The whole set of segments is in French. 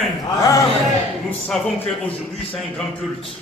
Amen. Amen. Nous savons qu'aujourd'hui c'est un grand culte.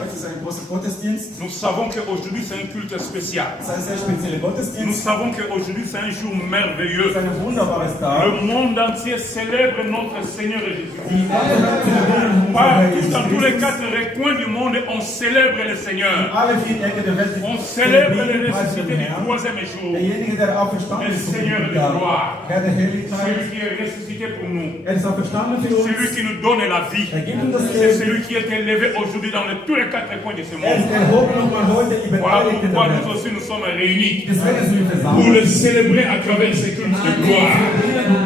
Heute ist ein großer Gottesdienst. Nous savons qu'aujourd'hui c'est un culte spécial. Es ist ein sehr spezieller Nous Gottesdienst. savons qu'aujourd'hui c'est un jour Es merveilleux. ist ein wunderbares Tag. Le monde entier célèbre notre Seigneur Jésus. Die ganze Welt zelebrieren unseren Herrn Partout, Jesus dans tous les Christus. quatre recoins du monde, on célèbre le Seigneur. Alle vier Ecken der Welt On célèbre le zelebrieren preisen ressuscité den du Herrn. troisième jour. Derjenige, der auferstanden Le ist, zum Seigneur dritten de Tag. gloire. Herr der Herrlichkeit. Celui qui est ressuscité pour nous. Er ist auferstanden für Celui uns. qui nous donne la vie. Er gibt uns das C'est Leben. celui qui est élevé aujourd'hui dans tous les quatre coins de ce Er ist monde. erhoben nochmal heute über Voilà alle Ecken pourquoi der nous Welt. aussi nous sommes réunis Deswegen sind wir pour versammelt. le célébrer à travers ces cultes de gloire.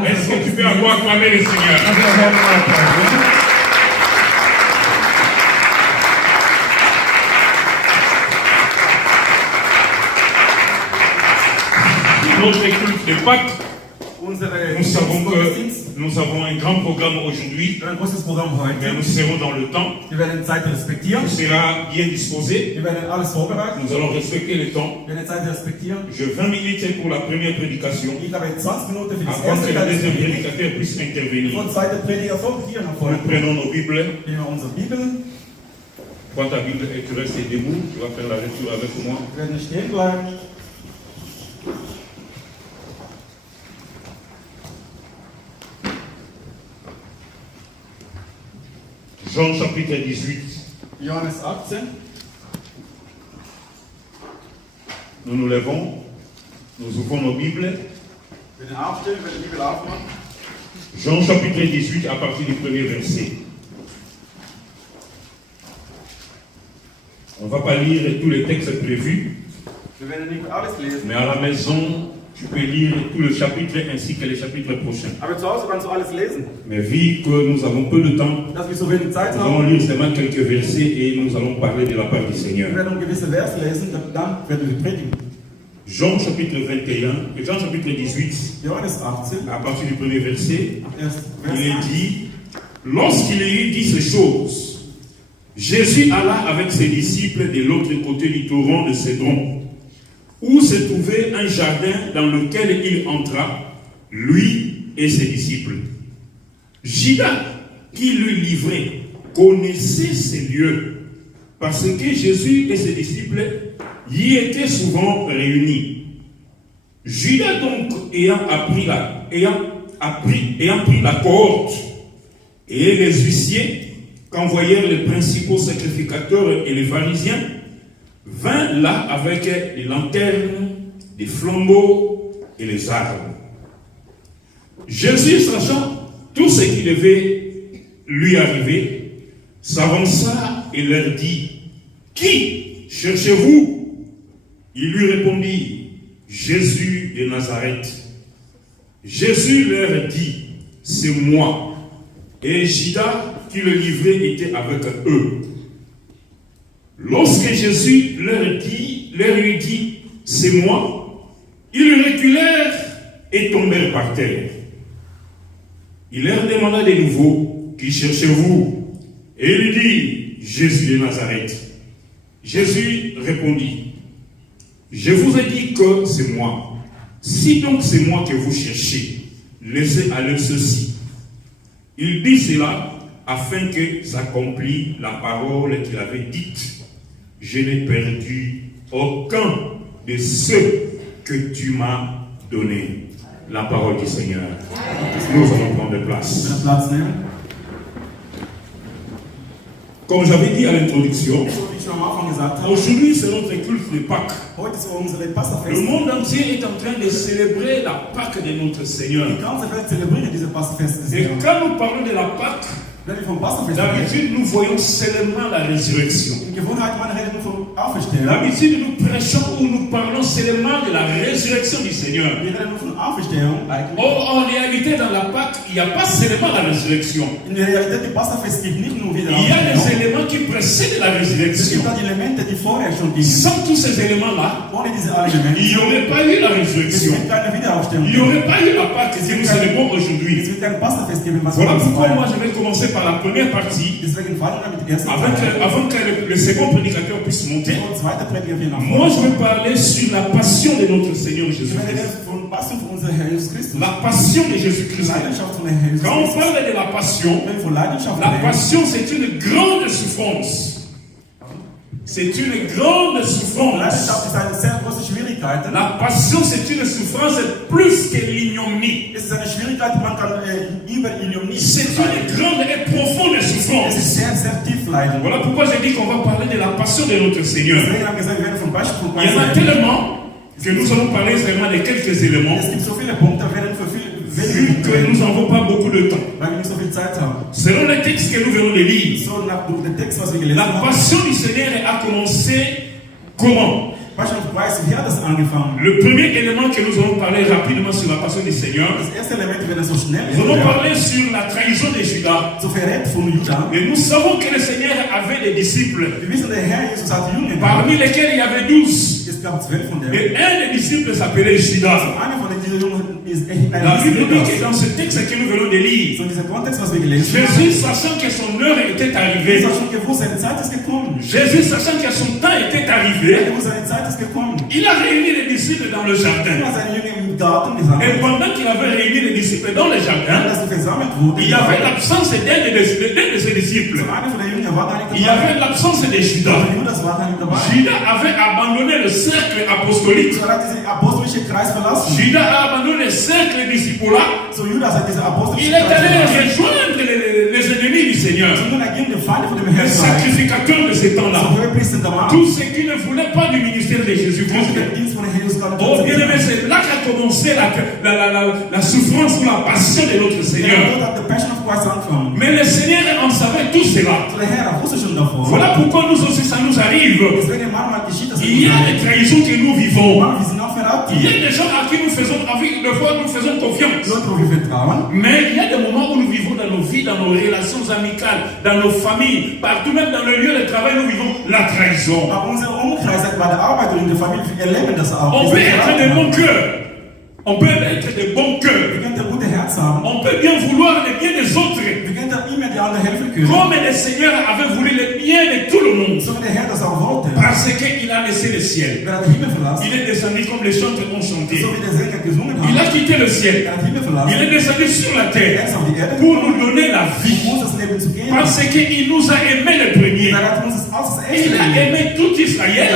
Est-ce que tu peux avoir acclamé le Seigneur? Also der Herr mal applaudieren. Notre culte de Pâques, Unsere nous savons Gottesdienst. que nous avons un grand programme aujourd'hui, Wir haben ein großes Programm mais heute. nous serons dans le temps. Wir werden die Zeit respektieren. Tout sera bien disposé. Wir werden alles vorbereiten. Nous allons respecter le temps. Wir werden die Zeit respektieren. Je 20 minutes pour la première prédication, Ich habe 20 Minuten für das avant que erste le Teil des deuxième Predigts. prédicateur puisse intervenir. Bevor der zweite Prediger kommt, hier nach vorne. Nous prenons nos Bibles. Nehmen wir unsere Bibeln. Prends ta Bible et tu restes debout. Tu vas faire la lecture avec moi. Wir werden stehen bleiben. Jean chapitre 18. Johannes 18. Nous nous levons. Nous ouvrons nos Bibles. Wir werden aufstehen, wir werden die Bibel aufmachen. Jean chapitre 18 à partir du premier verset. On ne va pas lire tous les textes prévus, Wir werden nicht alles lesen. mais à la maison, tu peux lire tout le chapitre ainsi que les chapitres prochains. Aber zu Hause kannst du alles lesen. Mais vu que nous avons peu de temps, Dass wir so wenig Zeit nous allons haben, lire seulement quelques versets et nous allons parler de la part du Seigneur. wir werden gewisse Verse lesen, dann werden wir predigen. Jean chapitre 21, et Jean chapitre 18, Johannes 18, à partir du premier verset, erst il est Vers 1. dit, lorsqu'il eut dit ces choses, Jésus alla avec ses disciples de l'autre côté du torrent de Cédron, où se trouvait un jardin dans lequel il entra, lui et ses disciples. Judas, qui le livrait, connaissait ces lieux, parce que Jésus et ses disciples y étaient souvent réunis. Judas donc, ayant pris la cohorte et les huissiers qu'envoyèrent les principaux sacrificateurs et les pharisiens, vint là avec les lanternes, des flambeaux et les armes. Jésus, sachant tout ce qui devait lui arriver, s'avança et leur dit, « Qui cherchez-vous » Ils lui répondirent, « Jésus de Nazareth. » Jésus leur dit, « C'est moi. » Et Judas, qui le livrait, était avec eux. Lorsque Jésus leur lui dit, « C'est moi », ils reculèrent et tombèrent par terre. Il leur demanda de nouveau, « Qui cherchez-vous » Et il dit, « Jésus de Nazareth. » Jésus répondit, « Je vous ai dit que c'est moi. Si donc c'est moi que vous cherchez, laissez aller ceci. » Il dit cela afin que s'accomplisse la parole qu'il avait dite. « Je n'ai perdu aucun de ceux que tu m'as donnés. » La parole du Seigneur. Nous allons prendre place. Wir werden Platz nehmen. Comme j'avais dit à l'introduction, So wie ich schon am Anfang gesagt habe, aujourd'hui c'est notre culte de Pâques. heute ist unsere Le Passafest. monde entier est en train de célébrer la Pâque de notre Seigneur. Die ganze Welt zelebriert diese Passafest des Et Herrn. quand nous parlons de la Pâque, Wenn wir vom Passafest reden, d'habitude nous voyons seulement la résurrection. in Gewohnheit man redet nur vom Auferstehen. D'habitude nous prêchons ou nous parlons seulement de la résurrection du Seigneur. Wir reden nur von Auferstehung eigentlich. Or, en réalité, dans la Pâque, il n'y a pas seulement la résurrection. In der Realität, die Passafest gibt nicht nur wieder Il y a des Auferstehung. éléments qui précèdent la Es résurrection. gibt da die Elemente, die vorher schon gingen. Sans tous ces éléments-là, Ohne diese alle Elemente. il n'y aurait pas eu la Es résurrection. wird keine Wiederaufstehung Il n'y geben. aurait pas eu la Pâque que nous célébrons Es aujourd'hui. wird kein Passafest geben, was Voilà wir pourquoi feiern. moi je vais commencer par la première partie, Deswegen fangen wir mit der ersten avant que le second prédicateur puisse monter. Und zweiter Prediger hier nach Moi vorne. je vais parler sur la passion de notre Seigneur Ich werde Jésus-Christ. jetzt von Passion von unserem Herr Jesus Christus. La passion de Die Jésus-Christ. Leidenschaft von Herrn Jesus Quand on Christus. parle de la passion, Wenn wir von Leidenschaft la reden, passion c'est une grande souffrance. C'est une grande souffrance. Leidenschaft ist eine sehr große Schwierigkeit. La passion c'est une souffrance plus que l'ignominie. Es ist eine Schwierigkeit, man kann über Ignominie C'est une grande et profonde Es souffrance. ist sehr, sehr tief leiden. Voilà pourquoi j'ai dit qu'on va parler de la passion de notre Seigneur. Deswegen haben wir gesagt, wir werden vom Beispiel von Il y en a Christus reden. tellement que nous allons parler vraiment de quelques éléments, Es gibt so viele Punkte, wir werden für viele vu Punkte que reden, nous n'avons pas beaucoup de temps. weil wir nicht so viel Zeit haben. Selon les textes que nous venons de lire, So, nach dem Text, was wir gelesen la haben, passion du Seigneur a commencé comment? Passion of Christ, wie hat das angefangen? Le premier élément que nous allons parler rapidement sur la passion du Seigneur, Das erste Element, wenn es so schnell nous allons ist, parler sur la trahison de Judas. so verrät von Judah. Et nous savons que le Seigneur avait des disciples, Wir wissen, der Herr Jesus hat Jünger gehabt. parmi lesquels il y avait 12. Es gab 12 von denen. Et un des disciples s'appelait Judas. Einer von diesen Jungen ist echt La ein Bible dit que Judas. dans ce texte que nous venons de lire, So dieser Kontext, was wir gelesen haben, Jésus, sachant que son heure était Jesus arrivée, hat schon gewusst, seine Zeit ist gekommen. Jésus, sachant que son temps était Er hat arrivé, gewusst, seine Zeit ist gekommen. il a réuni les disciples dans le Er jardin. hat seine Jünger im Garten gesammelt. Et pendant qu'il avait réuni les disciples dans le jardin, Als sie versammelt wurden, il y avait l'absence d'un de ses disciples. so einer von den Jüngern war gar nicht Il y dabei. avait l'absence de Judas. Der Judas war gar nicht dabei. Judas avait abandonné le cercle apostolique. So er hat diesen apostolischen Kreis verlassen. Judas a abandonné le cercle discipulat. So Judas hat diesen Il apostolischen est Kreis allé verlassen. rejoindre les ennemis du Seigneur, So nun er ging den Feind von dem les Herrn bei. sacrificateurs de ces temps-là. So Hohepriester Damas. Tous ceux qui ne voulaient pas du ministère de So Jésus-Christ. der Dienst von Herrn Jesus gar nicht Oh bien aimé, akzeptiert. c'est là qu'a commencé la souffrance ou la passion de notre Der Seigneur. Tod hat the Passion of Christ angefangen. Mais le Seigneur en savait tout cela. So der Herr wusste schon davon. Voilà pourquoi nous aussi ça nous arrive. Deswegen manchmal geschieht das Il y a des trahisons que nous vivons. Manchmal, wir sind auch verraten. Il y a des gens à qui nous faisons, avec de fois nous faisons confiance. Leute, wo wir vertrauen. Mais il y a des moments où nous vivons dans nos vies, dans nos relations amicales, dans nos familles, partout même dans le lieu de travail, nous vivons la trahison. Aber unser Umkreis, bei der Arbeit und in der Familie, wir erleben das auch. On Wir peut sind être verraten. de bon cœur. On peut être de bon cœur. Wir können ein gutes Herz haben. On peut bien vouloir le bien des autres. Wir können immer die anderen helfen können. Comme le Seigneur avait voulu le bien de tout le monde. So wie der Herr das auch wollte. Parce qu'il a laissé le ciel. Er hat den Himmel verlassen. Il est descendu comme les chantres ont chanté. So wie der Sänger gesungen Il a hat. quitté le ciel. Er hat den Himmel verlassen. Il est descendu sur la Er terre ist auf die Erde pour gekommen, nous donner la vie. um uns das Leben zu geben. Parce qu'il nous a aimé le premier. Er hat uns das als das erste Il a gegeben. aimé tout Israël.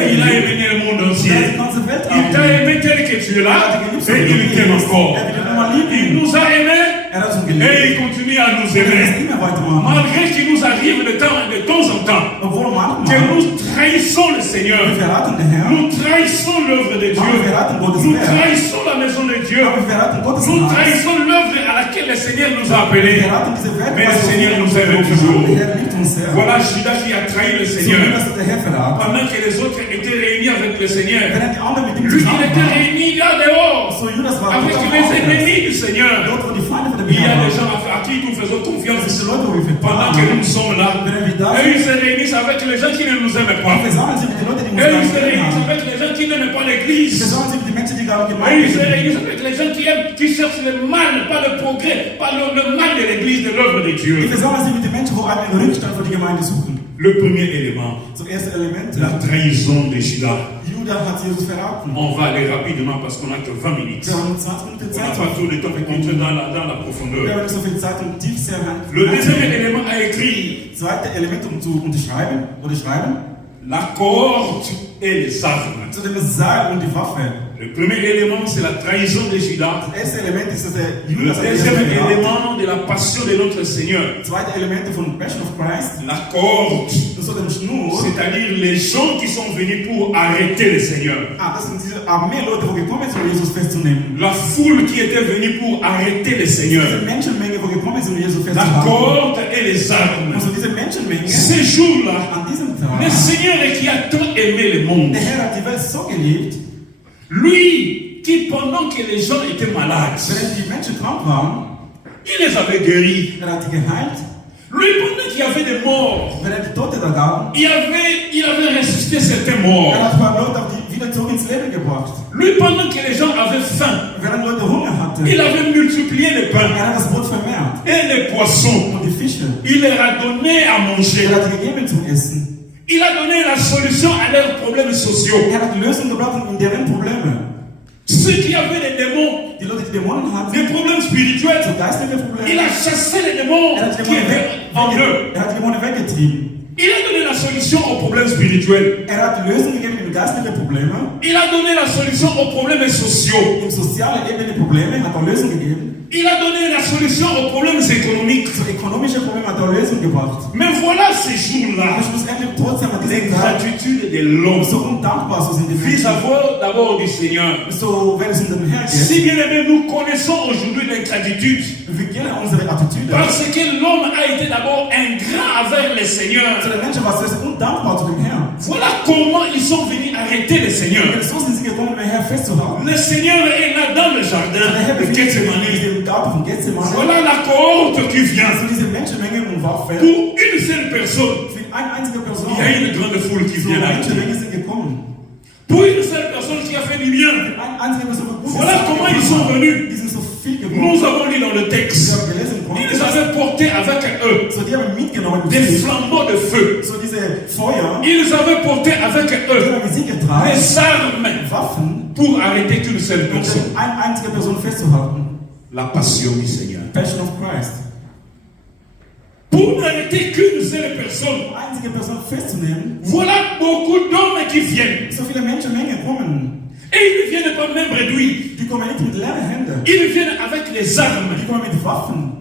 Et il a aimé le monde Er hat entier. die ganze Welt Il t'a aufgegeben. aimé tel que tu es là. Et il t'aime encore. Er wird immer lieben. Il nous a aimés. Er hat uns Et geliebt. il continue à nous Er wird aimer. es immer weitermachen. Malgré qu'il nous arrive de temps en temps Obwohl que manchmal nous trahissons le Seigneur. wir verraten den Herrn. Nous trahissons l'œuvre de Aber wir Dieu. verraten Gottes Nous Werk. trahissons la maison de Dieu. Aber wir verraten Gottes Nous Haus. trahissons l'œuvre à laquelle le Seigneur nous a Wir appelés. verraten diese Werke, Mais le was Seigneur wir nous uns aime gemacht toujours. haben. Der Herr liebt uns sehr. Voilà Judas qui a trahi le So Seigneur. wie das hat der Herr verraten. Pendant que les autres étaient réunis avec le Seigneur. Wenn die anderen mit ihm Lui, il zusammen était waren, réuni là dehors. so Judas war Avec dort am les Aufwärts. ennemis du Seigneur. Dort, wo die Feinde von dem Il y a Herrn des waren. gens à qui nous faisons Das confiance. sind Leute, wo wir Pendant vertrauen. que nous sommes là. Wenn wir da Et sind, ils se réunissent avec les gens qui ne nous aiment pas. wir versammeln sich mit den Leuten, die uns Et gar ils nicht se kennen réunissent haben. avec les gens qui n'aiment pas Wir l'église. versammeln sich mit den Menschen, die gar nicht Et gemeint ils se sind. réunissent avec les gens qui cherchent le mal, pas le progrès, pas le mal de l'église, de l'œuvre de Wir Dieu. versammeln sich mit den Menschen, wo einen Rückstand für die Gemeinde suchen. Le premier élément, Zum ersten Element, la trahison de Judas. Judas hat Jesus verraten. On va aller rapidement parce qu'on n'a que 20 minutes. Wir haben 20 Minuten On n'a Zeit. pas tout le temps pour entrer dans la Wir profondeur. haben nicht so viel Zeit, um tief sehr Le deuxième élément à écrire, Zweite Element, um zu unterschreiben oder schreiben, la cohorte et les armes. zu dem Seil und die Waffe. Le premier élément, c'est la trahison de Judas. Das erste Element ist, dass der Le Judas hat deuxième Jesus verraten. élément de la passion de notre Seigneur, Zweite Element von Passion of Christ, la cohorte, das ist so dem Schnur. c'est-à-dire les gens qui sont venus pour arrêter le Seigneur. Das sind diese Armee-Leute, wo gekommen sind, um Jesus festzunehmen. La foule qui était venue pour arrêter le Seigneur. Diese Menschenmenge, wo gekommen sind, um Jesus La festzuhalten. cohorte et les armes. Also diese Menschenmenge, Ces jours-là, an diesem le Tag, Seigneur qui a tant aimé le monde, der Herr hat die Welt so geliebt, lui qui pendant que les gens étaient malades, während die Menschen krank waren, il les avait guéris. er hat die geheilt, Lui pendant qu'il y avait des morts, während die Tote da gaben, il avait ressuscité certains morts. er hat ein paar Leute wieder zurück ins Leben gebracht. Lui pendant que les gens avaient faim, Während Leute Hunger hatten, il avait multiplié les pains er hat das Brot vermehrt et les poissons. und die Fische. Il leur a donné à manger. Er hat gegeben zum Essen. Il a donné la solution à leurs problèmes sociaux. Er hat die Lösung gebracht in deren Probleme. Ceux qui avaient les démons, Die Leute, die Dämonen hatten, des problèmes spirituels, so geistige il Probleme, a chassé les démons er hat die qui Dämonen étaient en eux. er hat die Dämonen weggetrieben. Il a donné la solution aux problèmes spirituels. Er hat die Lösung gegeben in geistige Probleme. Il a donné la solution aux problèmes sociaux. Im sozialen Ebene die Probleme hat er Lösung gegeben. Il a donné la solution aux problèmes économiques. So ökonomische Probleme hat er Lösung gebracht. Mais voilà ces jours-là, Aber schlussendlich trotzdem an diesem Tag l'ingratitude de l'homme so undankbar so sind die Menschen. vis-à-vis d'abord du Seigneur. So wenn es um den Herrn geht, Si bien aimé, nous connaissons aujourd'hui l'ingratitude wir kennen unsere Attitüde. parce que l'homme a été d'abord ingrat avec le Seigneur. So der Mensch war zuerst undankbar zu dem Herrn. Voilà comment ils sont venus arrêter le Seigneur. Und so sind sie gekommen, um den Herrn festzuhalten. Le Seigneur est là dans le jardin Der Herr de befindet sich Gethsemane. im Garten von Gethsemane. Voilà la cohorte qui vient. Also diese Menschenmenge um Waffen. Pour une seule personne, Für eine einzige Person. il y a une grande foule qui So vient arrêter. Menschenmenge sind gekommen. Pour une seule personne qui a fait du bien. Eine einzige Person. Voilà comment ils sont venus. Die sind so viel geworden. Nous avons lu dans le Wir texte. haben gelesen, Ils avaient porté avec eux so die haben mitgenommen. des flambeaux de feu. So diese Feuer. Ils avaient porté avec Die eux haben mit sich getragen. les armes Waffen. pour arrêter qu'une seule Um personne. eine einzige Person festzuhalten. La passion du Seigneur. Passion of Christ. Pour n'arrêter qu'une seule personne. Um einzige Person festzunehmen. Voilà beaucoup d'hommes qui viennent. So viele Menschenmengen kommen. Et ils ne viennent pas même réduits. Die kommen nicht mit leeren Händen. Ils viennent avec les armes, Die kommen mit Waffen.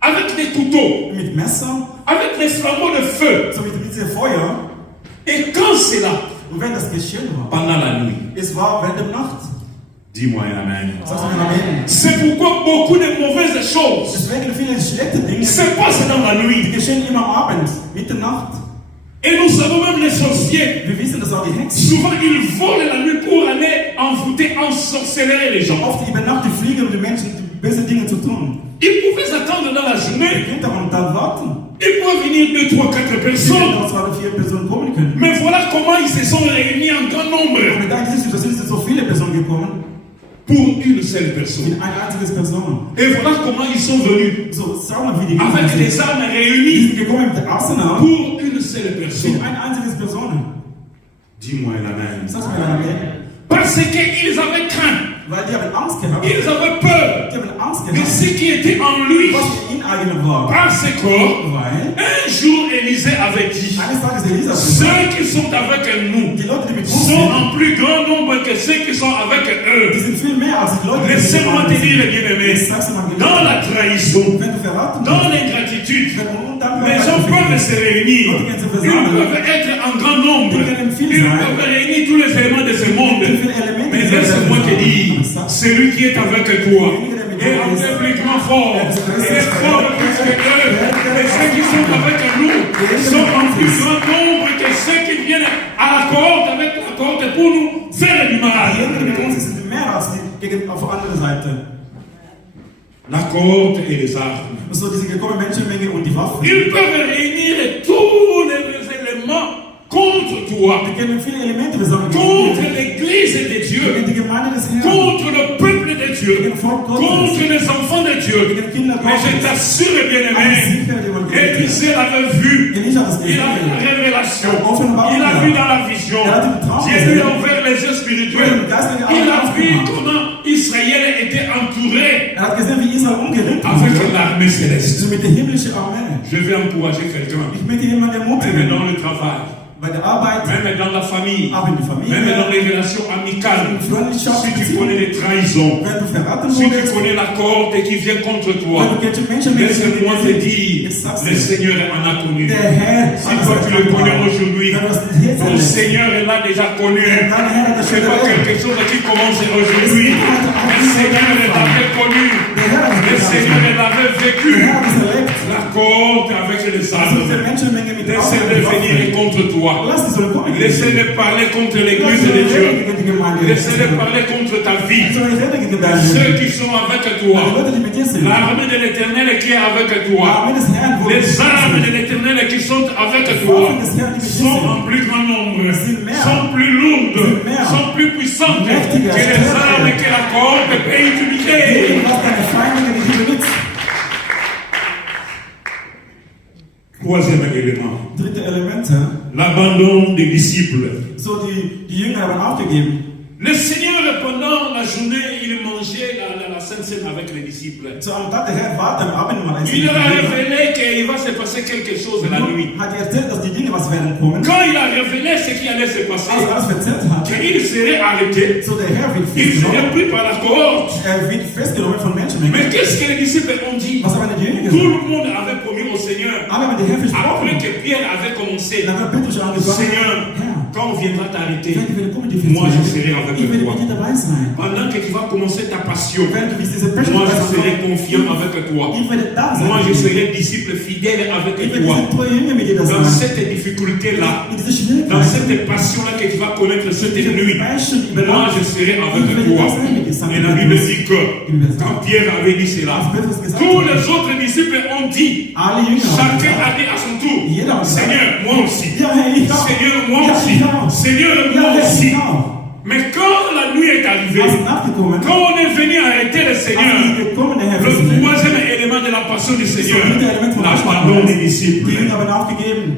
avec des couteaux, Mit Messer. avec les flambeaux de feu. So mit diesem Feuer. Et quand c'est là, Und wenn das geschehen war. pendant la nuit, Es war während der Nacht. dis-moi un amen. Sagst du mir Amen? C'est pourquoi beaucoup de mauvaises choses Deswegen viele schlechte Dinge, se passent dans la die nuit. geschehen immer am Abend, Mitternacht. Et nous savons même les sorciers. Wir wissen, dass auch die Hexen Souvent, ils volent la nuit pour aller envoûter, ensorceler les gens. oft über Nacht die fliegen, um den Menschen die böse Dinge zu tun. Ils pouvaient attendre dans la Ihr journée. könnt auch am Tag warten. Ils pouvaient venir 2, 3, 4 Sie werden personnes. auch 2 oder 4 Personen kommen können. Mais voilà comment ils se sont réunis en grand nombre Und da sind so viele Personen gekommen, pour une seule personne. in ein einziges Person. Et voilà comment ils sont venus So, schau mal, wie die gekommen avec sind. des armes Die réunies sind gekommen mit Arsenal, pour une seule in personne. ein einziges Person. Dis-moi un amen. Sagst du mir Amen? Parce qu'ils avaient craint, Weil die haben Angst gehabt. ils avaient peur Die haben Angst de gehabt, ce qui était en lui. was in ihnen war. Parce que Weil un jour Élisée avait dit, eines Tages Elisabeth, ceux qui sont avec nous die Leute, die mit uns sont sind, en plus grand nombre que ceux qui sont avec die eux. sind viel mehr als die Leute, die Laissez-moi te dire, bien-aimé, Sag's mal, dans la trahison, wenn du verraten dans wirst, l'ingratitude, wenn du undankbar les gens peuvent se réunir. Ils peuvent être en grand nombre. Ils peuvent réunir tous les éléments de ce monde. Mais laisse-moi te dire, celui qui est avec toi est un peu plus grand fort. Il est fort plus que eux. Et ceux qui sont avec nous sont en plus grand nombre que ceux qui viennent à la cohorte avec la cohorte pour nous faire du die mal. mit uns sind mehr als die gegen auf der anderen Seite. La cohorte et les armes. So diese gekommenen Menschenmenge und die Waffen. Ils peuvent réunir tous les éléments contre toi, Wir können viele Elemente versammeln. contre l'église de Dieu, Gegen die Gemeinde des Herrn. contre le peuple de Dieu, contre les enfants de Dieu. Mais je t'assure, bien-aimé, Élisée l'avait vu. Il a vu la révélation. Il a vu dans la vision. Dieu lui a ouvert les yeux spirituels. Il a vu comment Israël était entouré Er hat gesehen, wie Israel umgeringt avec wurde. l'armée céleste. Mit der himmlischen Armee. Je vais encourager quelqu'un, Ich möchte jemanden même ermutigen, dans le travail, bei der Arbeit, même dans la famille, auch in der même dans Familie, les relations amicales. in Freundschaft, Si tu connais les trahisons, wenn du verraten si tu wurdest, connais la cohorte qui vient contre toi, wenn du kennst Menschenmengen, laisse-moi te dire, ich sag's le dir, Seigneur en a connu. der Herr, Si toi tu le connais aujourd'hui, wenn du das jetzt ton erlebst, Seigneur l'a déjà connu. dein Herr hat das Ce schon n'est pas erlebt. quelque chose qui commence aujourd'hui. Le Seigneur l'avait connu. Der Herr hat Le das Seigneur getan. l'avait Der vécu. Herr hat das erlebt. La cohorte avec les Das ist armes. der Menschenmenge mit Laissez-les venir Waffen. contre toi. Lass die sollen kommen. Laissez-les parler contre l'église Lass de die Dieu. reden gegen die Gemeinde. Laissez-les parler contre ta vie. Sollen reden gegen deine Ceux qui sont avec Die toi. Leute, die mit dir sind. L'armée de l'éternel qui est avec toi. Armee des Herrn, wo Les armes de l'éternel qui sont avec toi Waffen des Herrn, die mit dir sont sind. en plus grand nombre, Sind mehr. sont plus lourdes, Sind mehr. sont plus puissantes que Mächtiger, les stärker. armes que la cohorte peut utiliser. Was deine Feinde gegen dich benutzt. Troisième élément, Dritte Element, ja. l'abandon des disciples. So die Jünger haben aufgegeben. Le Seigneur, pendant la journée, il mangeait la Sainte Seine avec les disciples. So am Tag der Herr war am Abendmahl. Il leur a révélé qu'il va se passer quelque chose la nuit. Hat erzählt, dass die Dinge was werden kommen. Quand il a révélé ce qui allait se passer, Als er das erzählt hat, qu'il serait arrêté, so der Herr wird il serait festgenommen. pris par la cohorte. Wird festgenommen von Menschenmengen. Mais qu'est-ce que les disciples ont dit? Was haben die Jünger Tout gesagt? le monde avait promis au Seigneur. Alle haben den Herr Après versprochen. que Pierre avait commencé, Dann hat Petrus schon angefangen. Seigneur, Herr, quand on viendra t'arrêter, wenn wir kommen, die moi je festnehmen, serai avec ich werde toi. mit dir dabei sein. Pendant que tu vas commencer ta passion, Wenn du diese Passion moi je hast, serai confiant avec toi. ich werde da sein. Moi je serai disciple fidèle avec Ich werde toi. diese treue Jünger mit dir da Dans sein. cette difficulté-là, In dieser Schwierigkeit, dans cette passion-là que tu vas connaître cette nuit, Passion, moi je serai avec toi. Et la Bible dit que quand Pierre avait dit cela, tous les autres disciples ont dit, alle Jünger haben chacun gesagt, a dit à son tour, jeder hat gesagt, Seigneur, moi aussi. ja Herr, ich auch. Seigneur, moi Ja, aussi. ich auch. Seigneur, Ja moi Herr, aussi. ich auch. Mais quand la nuit est arrivée, Als nachgekommen, quand on est venu arrêter le Seigneur, als gekommen der Herr le festnehmen, troisième élément de la passion du Seigneur, so dritte Element von l'abandon des disciples. Die Jünger haben aufgegeben.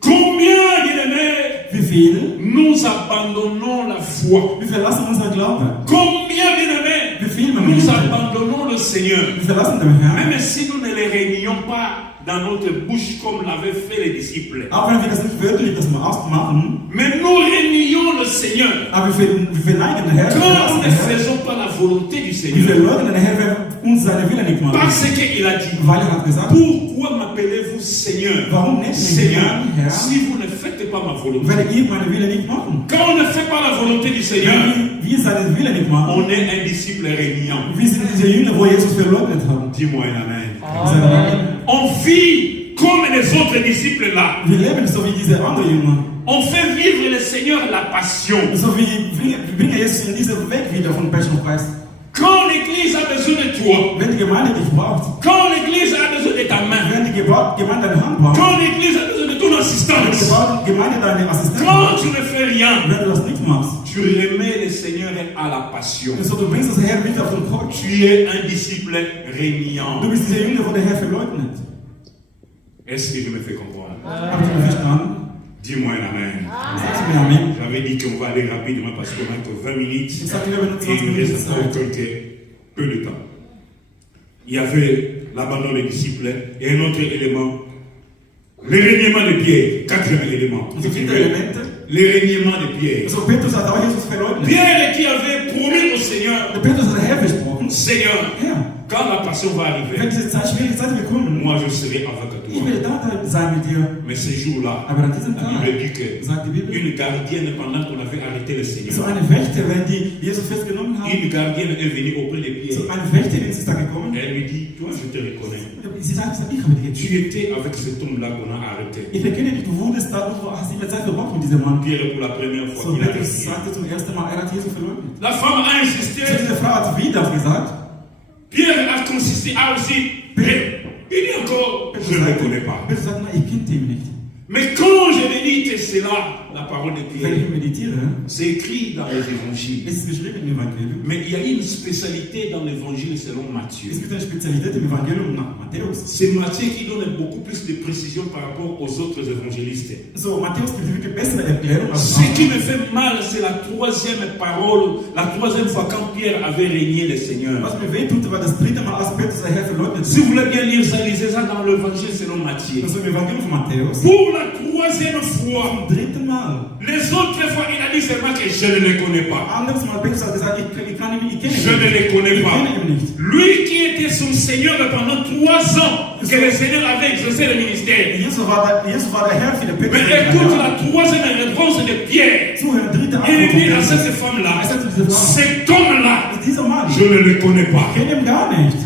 Combien, bien-aimés, Wie viel? nous abandonnons la foi? Wir verlassen unseren Glauben. Combien, bien-aimés, Wie viel, meine nous Lieben? abandonnons le Seigneur? Wir verlassen den Herrn. Même si nous ne les réunions pas dans notre bouche comme l'avaient fait les disciples. Auch wenn wir das nicht wörtlich das mal ausmachen, Mais nous réunions le Seigneur. aber wir verneigen den Herrn. Wir Quand nous verlassen ne den Herrn. faisons pas la volonté du Wir Seigneur. verleugnen den Herrn, wenn uns seine Wille nicht macht. Parce qu'il a dit, Weil er hat gesagt, pourquoi m'appelez-vous Seigneur? warum nennt ihr mich Seigneur, Herr, si vous ne faites pas ma volonté. wenn ihr meine Wille nicht machen? Quand on ne fait pas la volonté du Seigneur, Wenn wir seine Wille nicht machen, on est un disciple régnant. wir sind diese Jünger, wo Jesus verleugnet haben. Dis-moi un amen. Amen. On vit comme les autres disciples là. Wir leben so wie diese anderen Jünger. On fait vivre le Seigneur la passion. So wie wir bringen Jesus in diesen Weg wieder von Passion of Christ. Quand l'église a besoin de toi, Wenn die Gemeinde dich braucht, quand l'église a besoin de ta main, wenn die Gemeinde deine Hand braucht, quand l'église a besoin de ton wenn assistance, die Gemeinde deine Assistentin quand braucht, tu ne fais rien, wenn du das nicht machst, tu remets le Seigneur à la passion. so du bringst das Herr wieder auf den Kopf. Tu es un disciple régnant. Du bist dieser Jünger, wo der Herr verleugnet. Est-ce que je me fais comprendre? Habt ihr mich verstanden? Dis-moi un amen. Sagst du mir Amen? J'avais dit qu'on va aller rapidement parce qu'on a que 20 minutes Ich sagte, wir haben nur et 20 il Minuten reste encore Zeit. peu de temps. Il y avait l'abandon des disciples et un autre élément, le reniement de Pierre. Quatrième élément. Und die dritte Elemente, Le reniement de Pierre. so Petrus hat auch Jesus verleugnet. Pierre qui avait promis au Seigneur, Der Petrus hat der Herr versprochen, Seigneur, Herr, quand la passion va wenn arriver, diese schwierige Zeit wird kommen, moi je serai avec ich toi. will da sein mit dir. Mais ce jour-là, Aber an diesem la Tag, Bible dit que sagt die Bibel, une gardienne, pendant qu'on avait arrêté le so Seigneur, eine Wächterin, die Jesus festgenommen haben, une gardienne est venue auprès de Pierre. so eine Wächterin ist da gekommen, Elle lui dit, toi je te reconnais. sie sagt, ich habe dich Tu gekriegt. étais avec cet homme-là qu'on a arrêté. Ich erkenne dich, du wurdest da, du hast immer Zeit verbracht mit diesem Mann. Pierre, pour la première fois, So il a Petrus dit. sagte zum ersten Mal, er hat Jesus verleugnet. La femme a So insisté. diese Frau hat wieder gesagt, Pierre a consisté, a aussi. Mais il dit encore, je ne le connais pas. Petrus sagt, ich kenne ihn nicht. Mais quand je médite cela, la parole de Wenn Pierre, ich meditiere, c'est écrit dans les évangiles. es ist geschrieben im Evangelium. Mais il y a une spécialité dans l'évangile selon Matthieu. Es gibt eine Spezialität im Evangelium nach Matthäus. C'est Matthieu qui donne beaucoup plus de précision par rapport aux autres évangélistes. So, Matthäus gibt wirklich bessere Erklärung als Ce qui me fait mal, c'est la troisième parole, la troisième fois quand Pierre avait régné le Seigneur. Was mir wehtut, war das dritte Mal, als Petrus der Herr verleugnet Si vous voulez bien lire ça, lisez ça dans l'évangile selon Matthieu. Also im Evangelium von Matthäus. Pour la troisième fois, Zum dritten Mal. les autres fois, il a dit seulement que je ne le connais pas. Anderes Mal Petrus hat gesagt, ich kenne ihn Je ne le connais pas. nicht. Lui qui était son Seigneur pendant 3 ans, que le Seigneur avait exercé le ministère. Jesus war der Herr für den Petrus. Mais écoute la troisième réponse de Pierre. Zuhören, dritte Il dit à Antwort. cette femme-là, Er sagt zu dieser Frau, cet homme-là, dieser Mann, je ne le connais pas. ich kenne ihn gar nicht.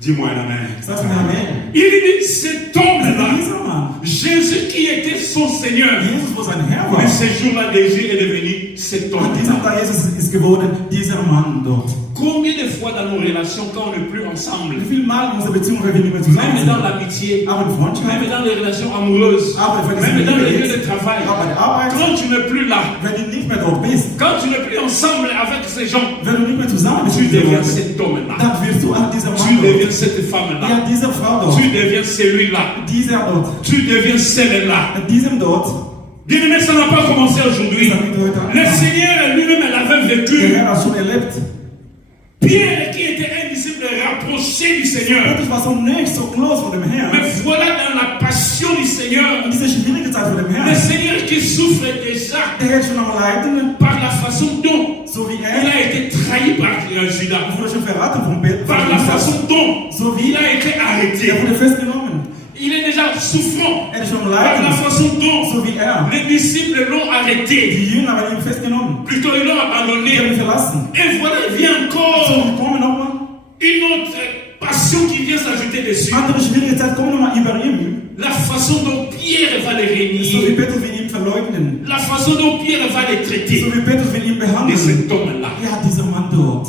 Dis-moi un amen. Sag mir Amen. Il dit, cet homme-là, Dieser Mann, Jésus qui était son Seigneur, Jesus, wo sein Herr war, mais ce jour-là, Jésus est devenu cet an diesem homme-là. Tag Jesus ist geworden, dieser Mann dort. Combien de fois dans nos relations, quand on n'est plus ensemble, Wie viel Mal in unserer Beziehung, wenn wir nicht mehr zusammen même sind, dans l'amitié, auch in Freundschaft, même dans les relations amoureuses, même dans les lieux de travail, auch bei der Arbeit, quand tu n'es plus là, wenn du nicht mehr dort bist, quand tu n'es plus ensemble avec ces gens, wenn du nicht mehr zusammen bist, tu mit den deviens Leuten, cet homme-là, dann wirst du auch dieser tu Mann deviens dort. cette femme-là, Ja, diese Frau dort, tu deviens celui-là, dieser dort, tu deviens celle-là. diesem dort. Bien-aimé, ça n'a pas commencé aujourd'hui. Le Seigneur lui-même l'avait vécu. Der Herr hat schon erlebt. Pierre, qui était un disciple rapproché du Seigneur. Petrus war so nah, so close von dem Herrn. Mais voilà dans la passion du Seigneur, In dieser schwierigen Zeit von dem le Herrn. Seigneur qui souffre déjà Der Herr ist schon am Leiden, par la façon dont so wie il er. a été trahi par Judas, Er wurde schon verraten von Petrus. par la façon dont So wie il a été arrêté. er wurde festgenommen. Il est déjà souffrant Er ist schon am par la Leiden, façon dont so wie er. les disciples l'ont arrêté. Die Jünger haben ihn festgenommen. Plutôt, ils l'ont Die haben abandonné. ihn verlassen. Et voilà, il vient So, encore wir kommen nochmal. une autre passion qui vient s'ajouter dessus. Andere schwierige Zeit kommen nochmal über ihm. La façon dont Pierre va les So wie régner. Petrus will ihn verleugnen. La façon dont Pierre va les So traiter. wie Petrus will ihn Et behandeln. cet homme-là, Ja, dieser Mann dort.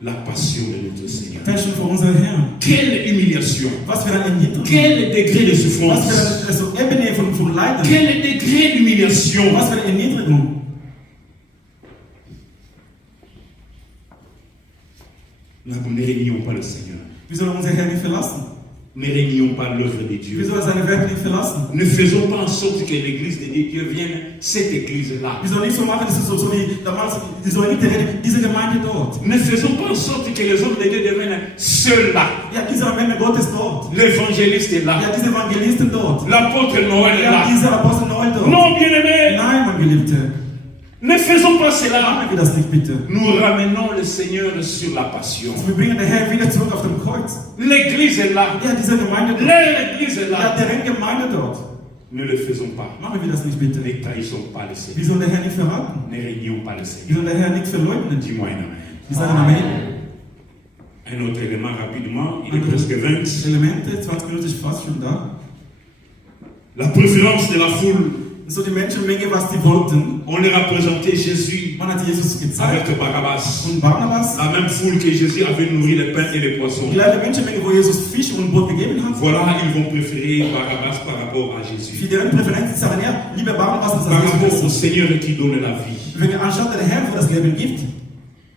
la passion de notre Seigneur. Passion für unser Herr. Quelle humiliation. Was für eine Erniedrigung. Quel degré de Was souffrance. für eine so Ebene von Leiden. Quel degré d'humiliation. Was für eine Erniedrigung. Nous ne régnons pas le Seigneur. Wir sollen unser Herr nicht verlassen. Ne régnons pas l'œuvre de Wir Dieu. sollen seine Werke nicht verlassen. Ne faisons pas en sorte que l'église de Dieu devienne cette église-là. Wir sollen nicht so machen, das ist so wie damals die Israeliten, diese Gemeinde dort. Ne faisons pas en sorte que les hommes de Dieu deviennent ceux-là. Ja, diese Männer Gottes dort. L'évangéliste est là. Ja, diese Evangelisten dort. L'apôtre Noël est Ja, là. diese Apostel Noel dort. Non, bien-aimés, Nein, mein Geliebter. ne faisons pas cela. Machen wir das nicht, bitte. Nous ramenons le Seigneur sur la passion. Wir bringen den Herrn wieder zurück auf dem Kreuz. L'église est là. Ja, diese Gemeinde dort. Leur église est Ja, là. deren Gemeinde dort. Ne le faisons pas. Machen wir das nicht, bitte. Ne trahissons pas le Seigneur. Wir sollen den Herrn nicht verraten. Ne régnons pas le Wir Seigneur. sollen den Herrn nicht verleugnen. Dis-moi un amen. Wir sagen Amen. Un autre élément rapidement, il est presque 20. Elemente, 20 Minuten ist fast schon da. La préférence de la foule. So die Menschenmenge, was die wollten. On leur a présenté Jésus Man hat Jesus gezeigt. avec Barabbas. Und Barnabas, La même foule que Jésus avait nourri les pains et les poissons. die gleiche Menschenmenge, wo Jesus Fisch und Brot gegeben hat. Voilà, ils vont préférer Barabbas par rapport à Für Jésus. deren Präferenz sagen, ja, lieber Barnabas als Par rapport au Jesus. Seigneur qui donne la vie. Wenn anstatt der Herr für das Leben gibt,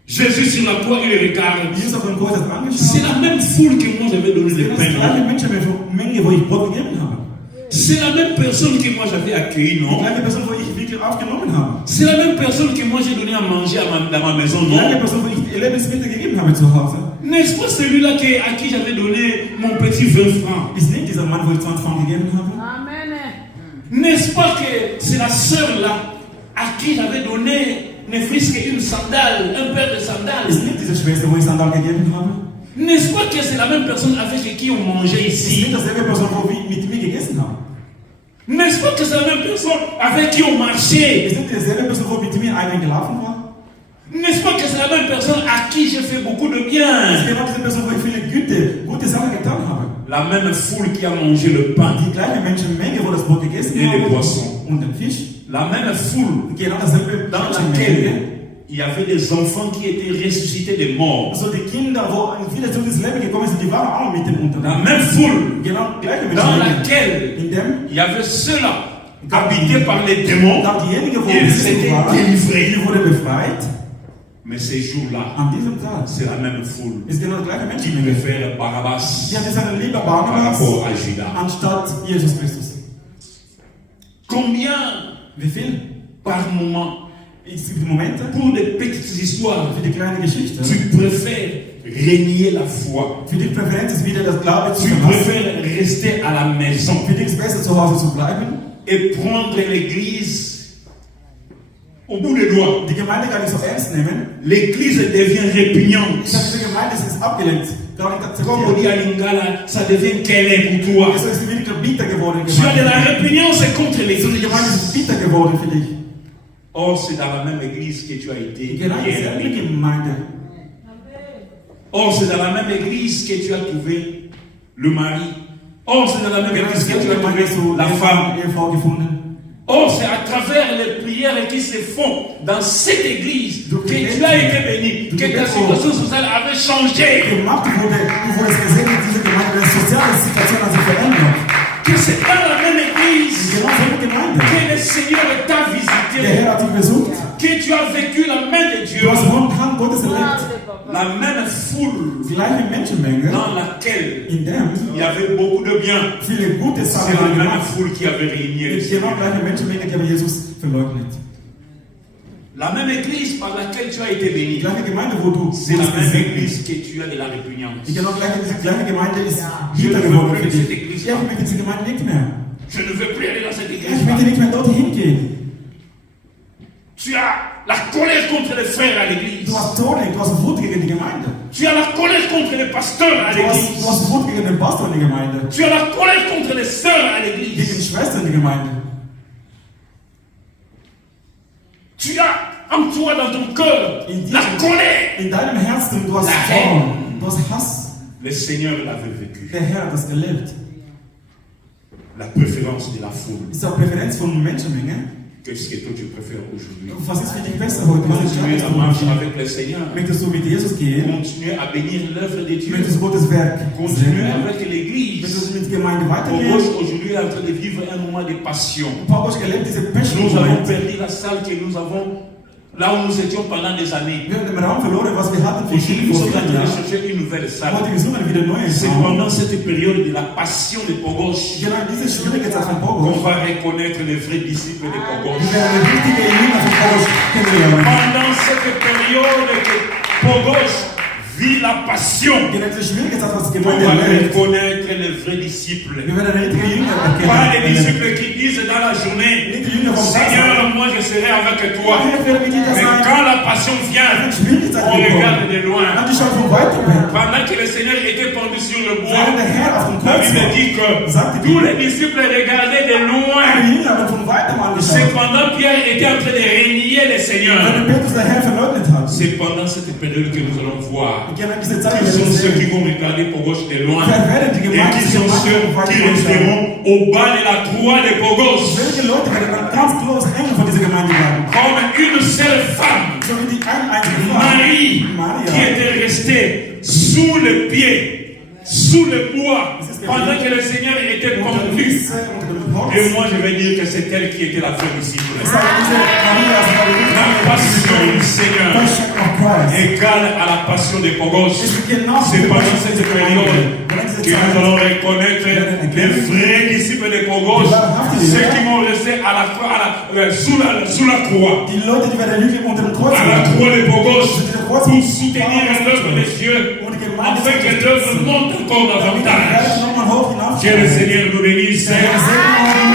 Jésus sur la croix, il regarde. Jesus auf dem Kreuz hat C'est angeschaut. la même foule que moi j'avais donné le Das pain. ist die gleiche Non? Menschenmenge, wo ich Brot gegeben habe. C'est la même personne que moi j'avais accueilli, Die non? gleiche Person, wo ich wirklich aufgenommen habe. C'est la même personne que moi j'ai donné à manger dans ma maison, Die gleiche non? Person, wo ich Lebensmittel gegeben habe zu Hause. N'est-ce pas celui-là à qui j'avais donné mon petit 20 francs? Ist nicht dieser Mann, wo ich 20 Franken gegeben habe. N'est-ce pas que c'est la sœur là à qui j'avais donné ne fût-ce qu'une sandale, un paire de sandales? Ist nicht diese Schwester, wo ich Sandal gegeben habe. N'est-ce pas que c'est la même personne avec qui on mangeait Ist ici? nicht dieselbe Person, wo wir mit mir gegessen haben. N'est-ce pas que c'est la même personne avec qui on marchait? Ist nicht dieselbe Person, wo mit mir eingelaufen war. N'est-ce pas que c'est la même personne à qui j'ai fait beaucoup de Ist bien? genau diese Person, wo ich viele gute Sachen getan habe. La même foule qui a mangé le pain Die gleiche Menschenmenge, wo das Brot gegessen et les haben poissons. und den Fisch. La même foule Genau dasselbe dans Menschenmenge. laquelle il y avait des enfants qui étaient ressuscités des morts. Also die Kinder, wo viele zu diesem Leben gekommen sind, die waren auch mit dem La Unternehmen. même foule Genau gleiche dans Menschenmenge. laquelle In dem, il y avait ceux-là habités par les démons. da diejenigen, wo Ils Christus étaient waren, délivrés. die wurden befreit. Mais ces jours-là, An diesem Tag c'est la même foule ist genau das gleiche qui Menschenmenge. préfère Barabbas Die haben gesagt, lieber par Barnabas rapport à Judas. anstatt Jesus Christus. Combien Wie viel? par moment, Es gibt Momente pour des petites histoires, für die kleine Geschichte. tu préfères régner la foi? Für die Präferenz ist wieder das Glaube zu Tu verlassen. préfères rester à la maison Für dich ist es besser, zu Hause zu bleiben. et prendre l'église au bout des doigts. Die Gemeinde gar nicht so ernst nehmen. L'église devient répugnante. Ich sage, diese Gemeinde ist abgelehnt. Gar nicht Comme on dit akzeptiert. à Lingala, ça devient quelle pour toi? Es ist wirklich bitter geworden. Die Tu as de la Gemeinde. répugnance contre So, die l'église. Gemeinde ist bitter geworden für dich. Or, c'est dans la même église que tu as été Genau hier. dieselbe Gemeinde. Or, c'est dans la même église que tu as trouvé le mari. Or, c'est dans la même Genau église que tu dieselbe as Gemeinde trouvé so la femme. Ehefrau gefunden. Or, c'est à travers les prières qui se font dans cette église que tu as été béni, que ta situation sociale avait changé. Gemacht wurde, du wurdest gesegnet, diese Gemeinde, die soziale Situation hat sich verändert. Que c'est dans la même église Genau selbe Gemeinde. que le Seigneur t'a Der visité, Herr hat dich besucht. que tu as vécu la main de Du Dieu. hast von Hand Gottes erlebt. La même foule Die gleiche Menschenmenge, dans laquelle in dem il y avait beaucoup de biens, viele gute c'est Sachen la même gemacht. foule qui avait régné. Die genau gleiche Menschenmenge, die aber Jesus verleugnet. La même église par laquelle tu as été Die béni, gleiche Gemeinde, wo du c'est la wurdest même gesegnet. église que tu as de la répugnance. Die genau gleiche Gemeinde ist Je bitter ne veux geworden plus für de cette dich. église. Ja, ich möchte diese Gemeinde nicht mehr. Je ne veux plus aller dans cette Ich église. möchte nicht mehr dorthin gehen. Tu as la colère contre les frères à l'église. Du hast Zornig, du hast Wut gegen die Gemeinde. Tu as la colère contre les pasteurs à Du l'église. hast Wut gegen den Pastor in der Gemeinde. Tu as la colère contre les sœurs à Gegen l'église. Schwestern in der Gemeinde. Tu as en toi, dans ton cœur, la colère. In deinem Herzen, du hast Zorn, du hast Hass. Le Seigneur l'avait vécu. Der Herr hat das erlebt. La préférence de la foule. Ist auch Präferenz von Menschenmenge. Qu'est-ce que toi tu préfères aujourd'hui? Was ist für dich besser heute? Was Continuer entscheidest à du? marcher avec le Seigneur. Möchtest du mit Jesus gehen? Continuer à bénir l'œuvre de Dieu. Möchtest du Gottes Werk Continuer segnen? avec l'église. Möchtest du mit der Gemeinde Paulus weitergehen? aujourd'hui est en train de vivre un moment de passion. Paulus erlebt diese Passion. Nous avons perdu la salle que nous avons là où nous étions pendant des années. Wir haben den Raum verloren, was wir hatten für Aujourd'hui, nous vor sommes en vielen train de Jahren. chercher une nouvelle salle. Heute wir suchen wieder neue C'est Raum. pendant cette période de la passion de Pogos Genau diese schwierige Zeit von qu'on Paulus. va reconnaître les vrais disciples de Pogos. Wir werden eine wichtige Jünger von Paulus kennenlernen. Pendant cette période que Pogos vit la passion, Genau diese schwierige Zeit, was die on Gemeinde va erlebt. reconnaître les vrais disciples. Wir werden eine richtige Jünger Pas les erkennen. disciples qui disent dans la journée, Nicht die Jünger vom Seigneur, moi je serai avec toi. Ich werde mit dir Mais sein. quand la passion vient, Schwierige Zeit on regarde gekommen. de loin. Und ich schaue von weitem weg. Pendant que le Seigneur était pendu sur le bois, Während der Herr auf dem la Kreuz Bible war, dit que sagte tous die les disciples regardaient de loin. Jünger haben von weitem angeschaut. Cependant, Pierre était en train de renier le Seigneur. Wenn Petrus der Herr verleugnet hat. C'est pendant cette période que nous allons voir Genau diese Zeit, qui wir sont werden ceux qui sehen. vont regarder Pogos de loin Wer werden die et Gemeinde qui sont ceux qui resteront au bas de la croix de Pogos Welche Leute werden dann ganz close eng von dieser Gemeinde bleiben? comme une seule femme, So wie die einzige Frau. Marie, qui Maria. était restée sous le pied, sous le bois, pendant que le Seigneur était Unter der pendu. Füße, unter dem Holz. Et moi, je vais dire que c'est elle qui était la vraie disciple. Ich sage, diese Maria ist eine La passion du Seigneur Passion of Christ. égale à la passion de Pogos. Es ist genau C'est diese pendant Passion cette dieser période Gemeinde. Während dieser que nous Zeit. allons reconnaître les vrais disciples de Pogos, ceux qui vont rester à la croix, sous la croix, Die Leute, die werden Lüge unter dem Kreuz à la bleiben. croix de Pogos, Kreuz pour soutenir l'œuvre de Dieu, Und die Gemeinde afin que l'œuvre monte encore damit die davantage. Welt nochmal hoch hinauf. Que le Seigneur nous bénisse. Der Herr segne uns.